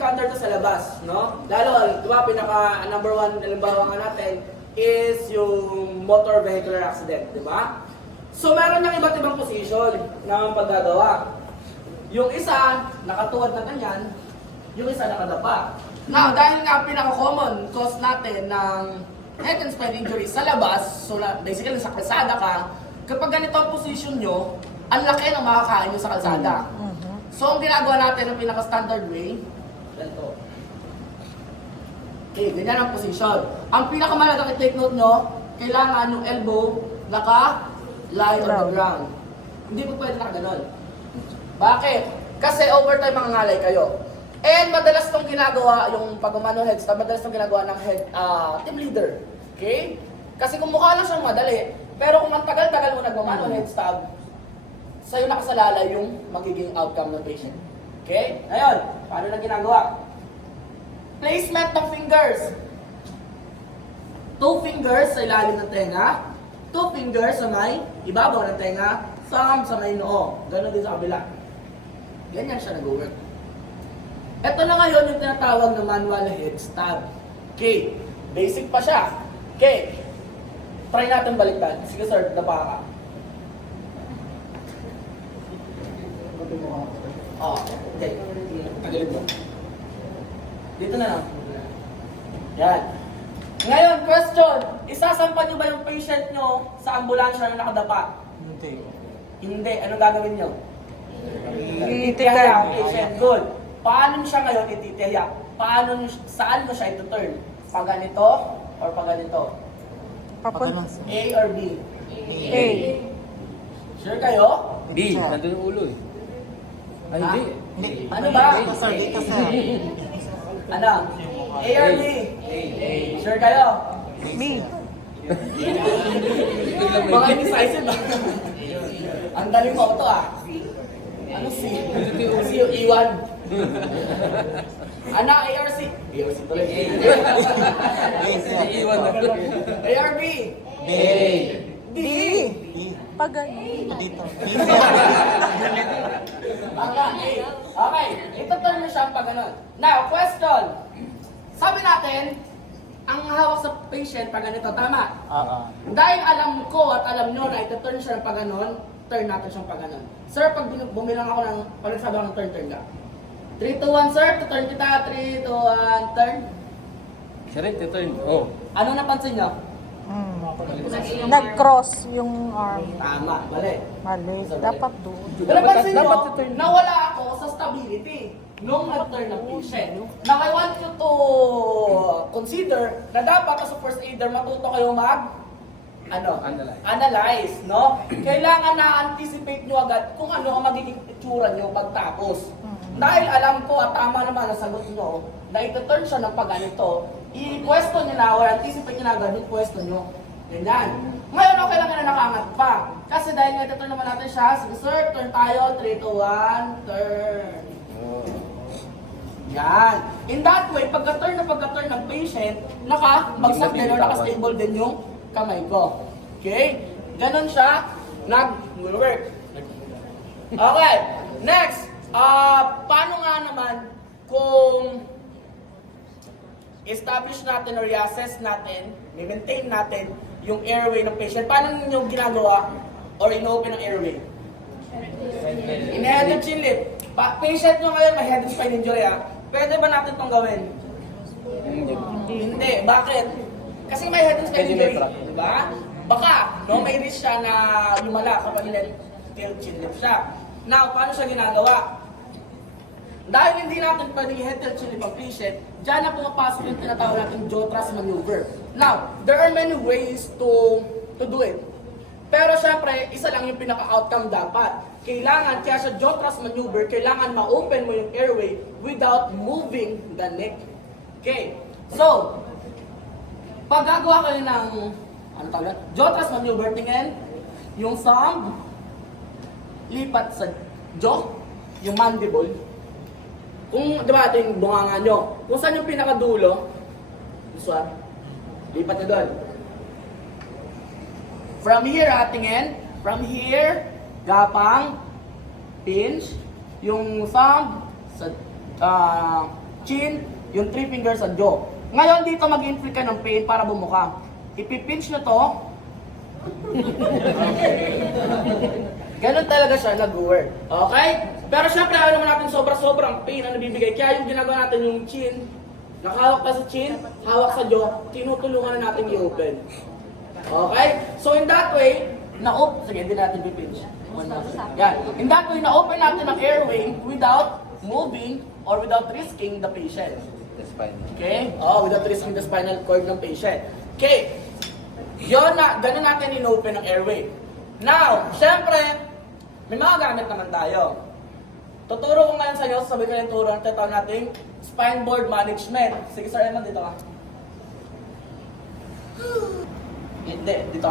na-encounter to sa labas, no? Lalo, di ba, pinaka number one, halimbawa nga natin, is yung motor vehicular accident, di ba? So, meron niyang iba't ibang position ng paggagawa. Yung isa, nakatuwad na ganyan, yung isa nakadapa. Now, dahil nga pinaka-common cause natin ng head and spine injury sa labas, so basically sa kalsada ka, kapag ganito ang position nyo, ang laki ng makakain nyo sa kalsada. So, ang ginagawa natin ng pinaka-standard way, ganito. Okay, ganyan ang position. Ang pinakamalagang i-take note nyo, kailangan yung elbow naka-lie on the ground. Hindi po pwede nakaganon. Bakit? Kasi overtime mangangalay kayo. And madalas itong ginagawa, yung pag-umano head stab, madalas itong ginagawa ng team leader. Okay? Kasi kung mukha lang siyang madali, pero kung ang tagal-tagal mo nag-umano head stab, sa'yo nakasalala yung magiging outcome ng patient. Okay? Ngayon, paano na ginagawa? Placement ng fingers. 2 fingers sa ilalim ng tenga, 2 fingers sa may ibabaw ng tenga, thumb sa may noo. Ganon din sa kabila. Ganyan siya nag-work. Ito na ngayon yung tinatawag na manual head stab. Okay, basic pa siya. Okay, try natin baliktad. Sige sir, dapa ka. Okay. Tagalin mo. Dito na lang. Yan. Ngayon, question. Isasampan nyo ba yung patient nyo sa ambulansya na nakadapa? Hindi. Hindi. Anong gagawin nyo? Ititaya ang patient. Good. Paano siya ngayon ititaya? Saan mo siya ito-turn? Pag ganito or pag ganito? Papunta. A or B? A. Sure kayo? B, nandun yung ulo eh. Ay, hindi. Hindi. Ano ba? Dito sir, dito sir. Ano? A or B? Sure kayo? B. Mga indecisive ba? Ang galing mo ito ah. Ano C? C yung E1. Ano? A or C? A or C tuloy. Iiwan na. A or B? B. B. B. Pag dito. Baka A. Okay. Ito-turn mo siya pag ganun. Now, question. Sabi natin, ang hawak sa patient pag ganito, tama? Oo. Dahil alam ko at alam nyo na ito-turn siya ng pag ganun, turn natin siyang pag ganun. Sir, pag bumilang ako ng, pag nagsabi ako ng turn ka. 3, 2, 1, sir. Turn kita. 3, 2, 1, turn. Siya rin, turn. Oh. Ano napansin nyo? Nag-cross yung arm. Tama, mali. Mali. Dapat doon. Pero napansin dapat nyo, i-turn. nawala ako sa stability nung nag-turn ng patient. Now, I want you to consider na dapat as a first aider, matuto kayo analyze, no? Kailangan na-anticipate nyo agad kung ano ang magiging itsura nyo pagtapos. Dahil alam ko at tama naman ang sagot nyo na ito-turn siya ng pag-ganito, i-pwesto nyo na or anticipate nyo na agad yung pwesto nyo. Ganyan. Ngayon, okay lang na nakaangat pa. Kasi dahil nga ito-turn naman natin siya, sige sir, turn tayo, 3, 2, 1, turn. Yan. In that way, pagka-turn ng patient, naka-bagsak din o naka-stable din yung kamay ko. Okay? Ganon siya nag-work. Okay. Next. Paano nga naman kung establish natin or i-assess natin, i-maintain natin yung airway ng patient? Paano nyo ginagawa or in-open ang airway? In-head and chin lift. Patient nyo ngayon may head and spine injury pwede ba natin itong gawin? Hindi. Bakit? Kasi may head and spine injury. Diba? Baka, no, may risk siya na lumala kapag tilt chin lift siya. Now, paano siya ginagawa? Dahil hindi natin pwedeng head tilt chin lift ang patient, dyan na pumapasok yung tinatawag natin jaw thrust maneuver. Now, there are many ways to do it. Pero syempre, isa lang yung pinaka-outcome dapat. Kailangan, kaya sa jaw thrust maneuver, kailangan ma-open mo yung airway without moving the neck. Okay. So, pag gagawa kayo ng, jaw thrust maneuver, tingin, yung thumb, lipat sa jaw, yung mandible. Kung, di ba, ito yung bunganga nyo. Kung saan yung pinakadulo, this one, lipat nyo doon. From here, tingin. From here, gapang, pinch, yung thumb sa chin, yung 3 fingers sa jaw. Ngayon dito mag-inflict ka ng pain para bumuka. Ipipinch nyo to. Ganun talaga siya nag-work. Okay? Pero syempre ayaw naman natin sobra-sobrang pain ang nabibigay. Kaya yung ginagawa natin yung chin, nakahawak ka sa chin, hawak sa jaw, tinutulungan na natin i-open. Okay? So in that way, sige, hindi natin pipinch. Yan. In that way, na-open natin ang airway without moving or without risking the patient. The spine. Okay? Without risking the spinal cord ng patient. Okay. Ganun natin in-open ang airway. Now, syempre, may mga gamit naman tayo. Tuturo ko ngayon sa inyo, sabay ko yung turo ang tatawag nating spine board management. Sige, Sir Eman, dito ka. Hindi, dito